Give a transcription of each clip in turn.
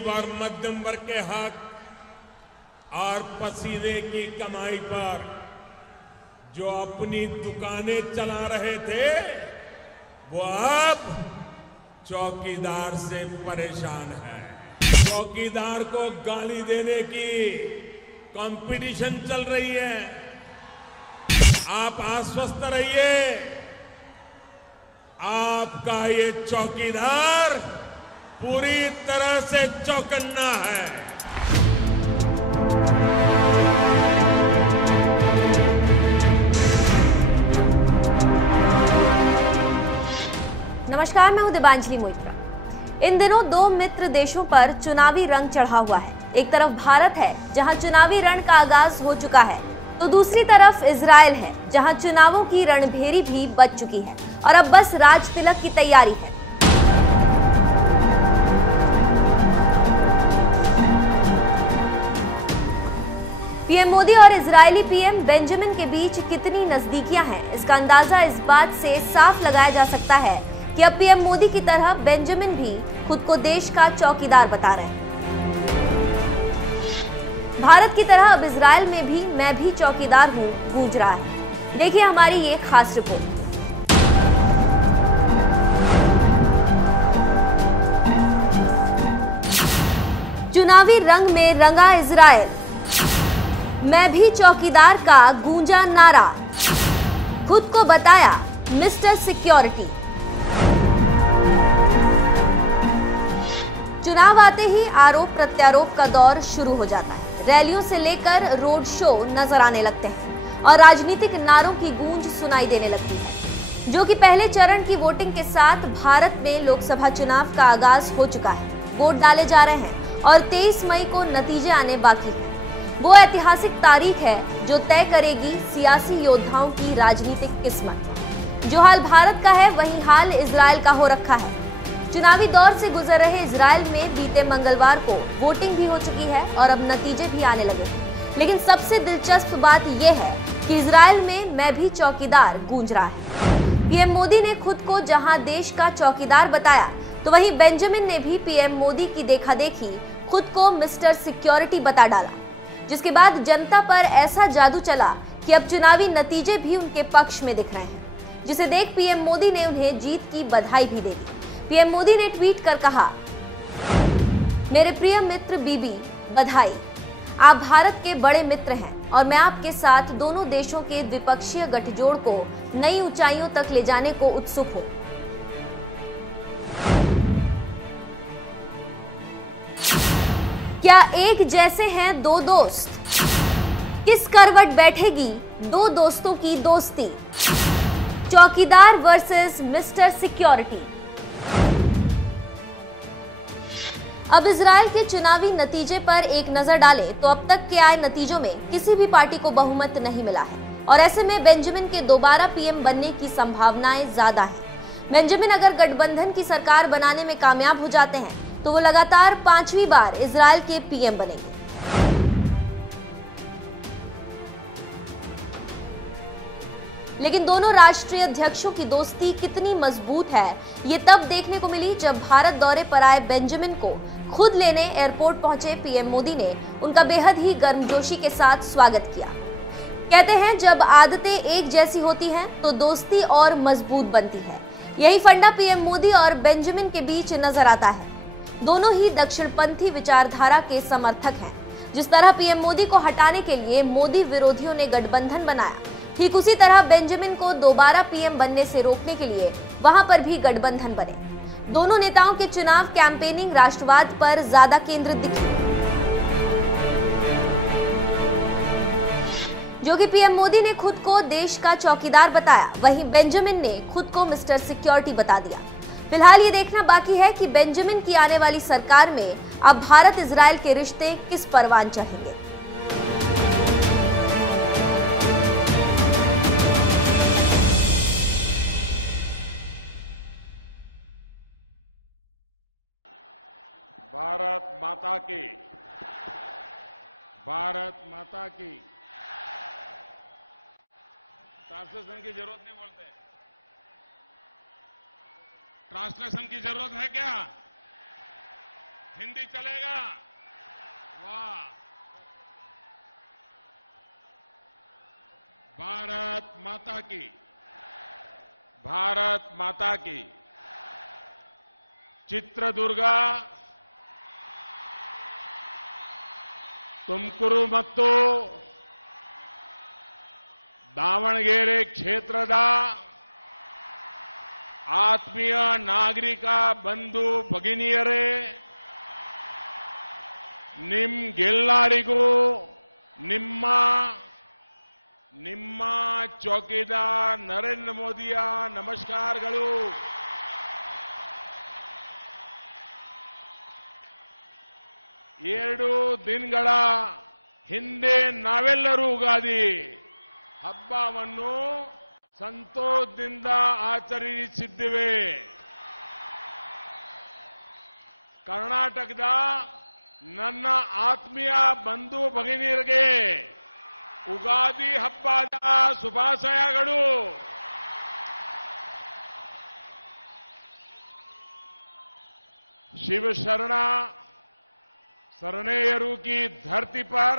गरीब और मध्यम वर्ग के हक और पसीने की कमाई पर जो अपनी दुकानें चला रहे थे, वो अब चौकीदार से परेशान है। चौकीदार को गाली देने की कंपटीशन चल रही है। आप आश्वस्त रहिए, आपका ये चौकीदार पूरी तरह से चौकन्ना है। नमस्कार, मैं हूं दिबांजलि मोइत्रा। इन दिनों दो मित्र देशों पर चुनावी रंग चढ़ा हुआ है। एक तरफ भारत है, जहां चुनावी रण का आगाज हो चुका है, तो दूसरी तरफ इजराइल है, जहां चुनावों की रणभेरी भी बज चुकी है और अब बस राज तिलक की तैयारी है। पीएम मोदी और इजरायली पीएम बेंजामिन के बीच कितनी नजदीकियां हैं, इसका अंदाजा इस बात से साफ लगाया जा सकता है कि अब पीएम मोदी की तरह बेंजामिन भी खुद को देश का चौकीदार बता रहे हैं। भारत की तरह अब इजराइल में भी मैं भी चौकीदार हूं गूंज रहा है। देखिए हमारी ये खास रिपोर्ट। चुनावी रंग में रंगा इजराइल, मैं भी चौकीदार का गूंजा नारा, खुद को बताया मिस्टर सिक्योरिटी। चुनाव आते ही आरोप प्रत्यारोप का दौर शुरू हो जाता है। रैलियों से लेकर रोड शो नजर आने लगते हैं और राजनीतिक नारों की गूंज सुनाई देने लगती है, जो कि पहले चरण की वोटिंग के साथ भारत में लोकसभा चुनाव का आगाज हो चुका है। वोट डाले जा रहे हैं और 23 मई को नतीजे आने बाकी हैं। वो ऐतिहासिक तारीख है जो तय करेगी सियासी योद्धाओं की राजनीतिक किस्मत। जो हाल भारत का है, वही हाल इजराइल का हो रखा है। चुनावी दौर से गुजर रहे इजराइल में बीते मंगलवार को वोटिंग भी हो चुकी है और अब नतीजे भी आने लगे। लेकिन सबसे दिलचस्प बात यह है कि इजराइल में मैं भी चौकीदार गूंज रहा है। पीएम मोदी ने खुद को जहां देश का चौकीदार बताया, तो वहीं बेंजामिन ने भी पीएम मोदी की देखा देखी खुद को मिस्टर सिक्योरिटी बता डाला, जिसके बाद जनता पर ऐसा जादू चला कि अब चुनावी नतीजे भी उनके पक्ष में दिख रहे हैं, जिसे देख पीएम मोदी ने उन्हें जीत की बधाई भी दे दी। पीएम मोदी ने ट्वीट कर कहा, मेरे प्रिय मित्र बीबी, बधाई, आप भारत के बड़े मित्र हैं और मैं आपके साथ दोनों देशों के द्विपक्षीय गठजोड़ को नई ऊंचाइयों तक ले जाने को उत्सुक हूं। क्या एक जैसे हैं दो दोस्त? किस करवट बैठेगी दो दोस्तों की दोस्ती? चौकीदार वर्सेस मिस्टर सिक्योरिटी। अब इजराइल के चुनावी नतीजे पर एक नजर डालें तो अब तक के आए नतीजों में किसी भी पार्टी को बहुमत नहीं मिला है और ऐसे में बेंजामिन के दोबारा पीएम बनने की संभावनाएं ज्यादा हैं। बेंजामिन अगर गठबंधन की सरकार बनाने में कामयाब हो जाते हैं तो वो लगातार 5वीं बार इजराइल के पीएम बनेंगे। लेकिन दोनों राष्ट्रीय अध्यक्षों की दोस्ती कितनी मजबूत है, ये तब देखने को मिली जब भारत दौरे पर आए बेंजामिन को खुद लेने एयरपोर्ट पहुंचे पीएम मोदी ने उनका बेहद ही गर्मजोशी के साथ स्वागत किया। कहते हैं जब आदतें एक जैसी होती हैं तो दोस्ती और मजबूत बनती है। यही फंडा पीएम मोदी और बेंजामिन के बीच नजर आता है। दोनों ही दक्षिणपंथी विचारधारा के समर्थक हैं। जिस तरह पीएम मोदी को हटाने के लिए मोदी विरोधियों ने गठबंधन बनाया, ठीक उसी तरह बेंजामिन को दोबारा पीएम बनने से रोकने के लिए वहां पर भी गठबंधन बने। दोनों नेताओं के चुनाव कैंपेनिंग राष्ट्रवाद पर ज्यादा केंद्रित दिखी, जो कि पीएम मोदी ने खुद को देश का चौकीदार बताया, वहीं बेंजामिन ने खुद को मिस्टर सिक्योरिटी बता दिया। फिलहाल ये देखना बाकी है कि बेंजामिन की आने वाली सरकार में अब भारत इजराइल के रिश्ते किस परवान चढ़ेंगे। भारत माता की, भारत माता की। ट्रांसलेशन की जरूरत नहीं बोलते, ट्रांसलेशन की जरूरत है क्या? हिंदी चलेगा? वाह। भारत माता की, भारत माता की। चित्रदुर्गा, ತುಮಕೂರು ಮತ್ತು ದಾವಣಗೆರೆ ಕ್ಷೇತ್ರದ ಆತ್ಮೀಯ ನಾಗರಿಕ ಬಂಧು ಭಗಿನಿಯರೇ, ನಿಮ್ಗೆಲ್ಲರಿಗೂ ನಿಮ್ಮ ಚೌಕಿದಾರ್ ನರೇಂದ್ರ ಮೋದಿಯ ನಮಸ್ಕಾರಗಳು. 2 ದಿನಗಳ ಹಿಂದೆ ನಾವೆಲ್ಲರೂ ಯುಗಾದಿ ಹಬ್ಬವನ್ನು ಸಂತೋಷದಿಂದ ಆಚರಿಸಿದ್ದೇವೆ. ಕರ್ನಾಟಕದ ನನ್ನ ಆತ್ಮೀಯ ಬಂಧು ಭಗಿನಿಯರಿಗೆ ಯುಗಾದಿ ಹಬ್ಬದ ಶುಭಾಶಯಗಳು. शिव शरणा शरणेयरू की धरती पर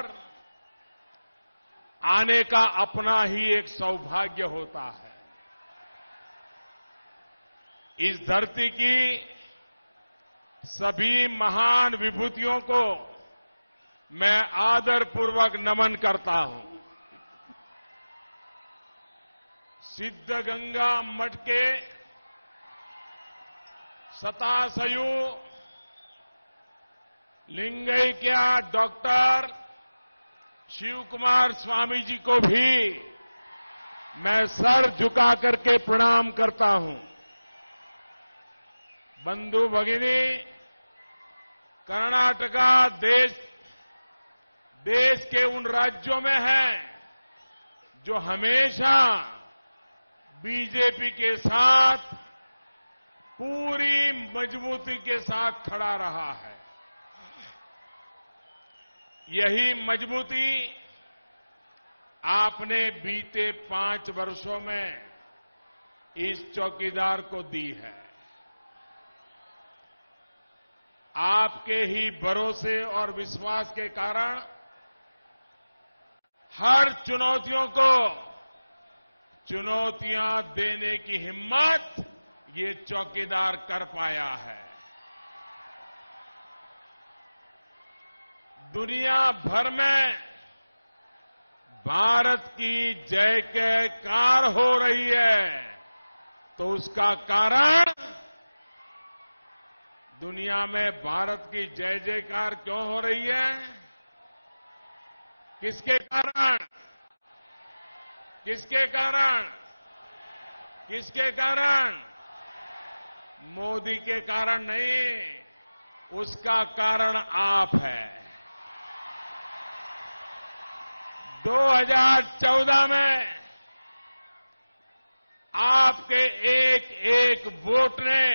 आने का अपना ही एक सौभाग्य होता है. इस धरती की सभी महान विभूतियों को मैं आदरपूर्वक नमन करता हूं. सिद्धगंगा मठ के सतासयु लिंगैक्य डॉक्टर शिव कुमार स्वामी जी को भी मैं सर झुका करके प्रणाम करता हूं. बंधु भगिनी, कर्नाटका देश के उन राज्यों में है जो हमेशा बीजेपी के साथ पूरी मजबूती के साथ खड़ा रहा है. यही मजबूती आपने बीते 5 वर्षों में इस चौकीदार को दी है. आपके ही भरोसे और विश्वास के कारण हर चुनौतियों को चुनौतियां देने की हिम्मत ये चौकीदार कर पाया है. दुनिया भर में भारत की जय जयकार हो रही है, तो उसका कारण, दुनिया में भारत की जय जयकार क्यों हो रही है? किसके कारण? किसके कारण? किसके कारण? मोदी के कारण नहीं, उसका कारण आप है. 2014 में आपके एक एक वोट ने,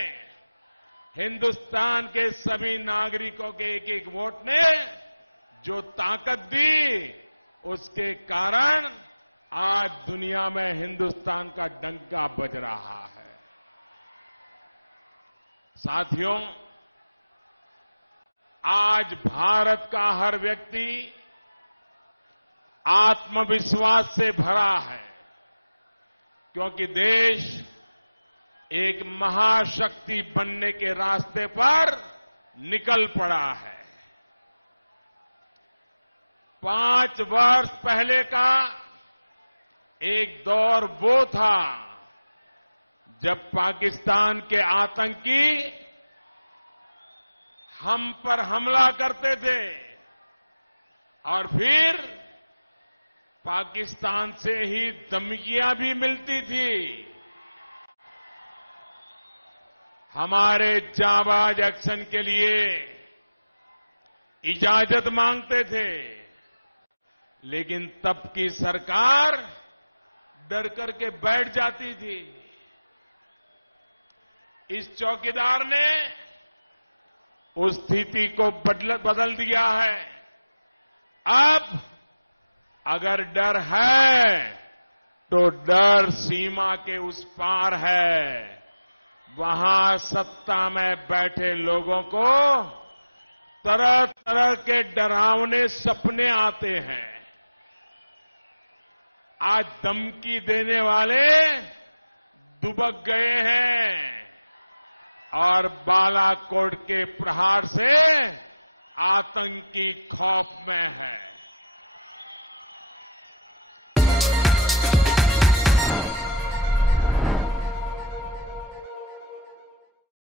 हिंदुस्तान के सभी नागरिकों के एक एक वोट ने जो ताकत दी, उसके कारण आज दुनिया में हिंदुस्तान का डंका बज रहा है. साथियों, आज भारत का हर व्यक्ति आत्मविश्वास से भरा है, क्योंकि देश एक महाशक्ति बनने के रास्ते पर निकल पड़ा है. 5 वर्ष पहले का एक दौर वो था जब पाकिस्तान के आतंकी हम पर हमला करते थे और फिर पाकिस्तान से ही धमकियां भी मिलती थी. हमारे जाबाज एक्शन के लिए इजाजत मांगते थे, लेकिन तब की सरकार डर करके बैठ जाती थी. इस चौकीदार ने उस स्थिति को बदल दिया है. अब अगर डर है तो डर सीमा के उस पार है. वहां सत्ता में बैठे लोगों को तरह तरह के डरावने सपने आते हैं। आज धमकी देने वाले दुबक गए हैं और बालाकोट के प्रहार से आतंकी खौफ में है।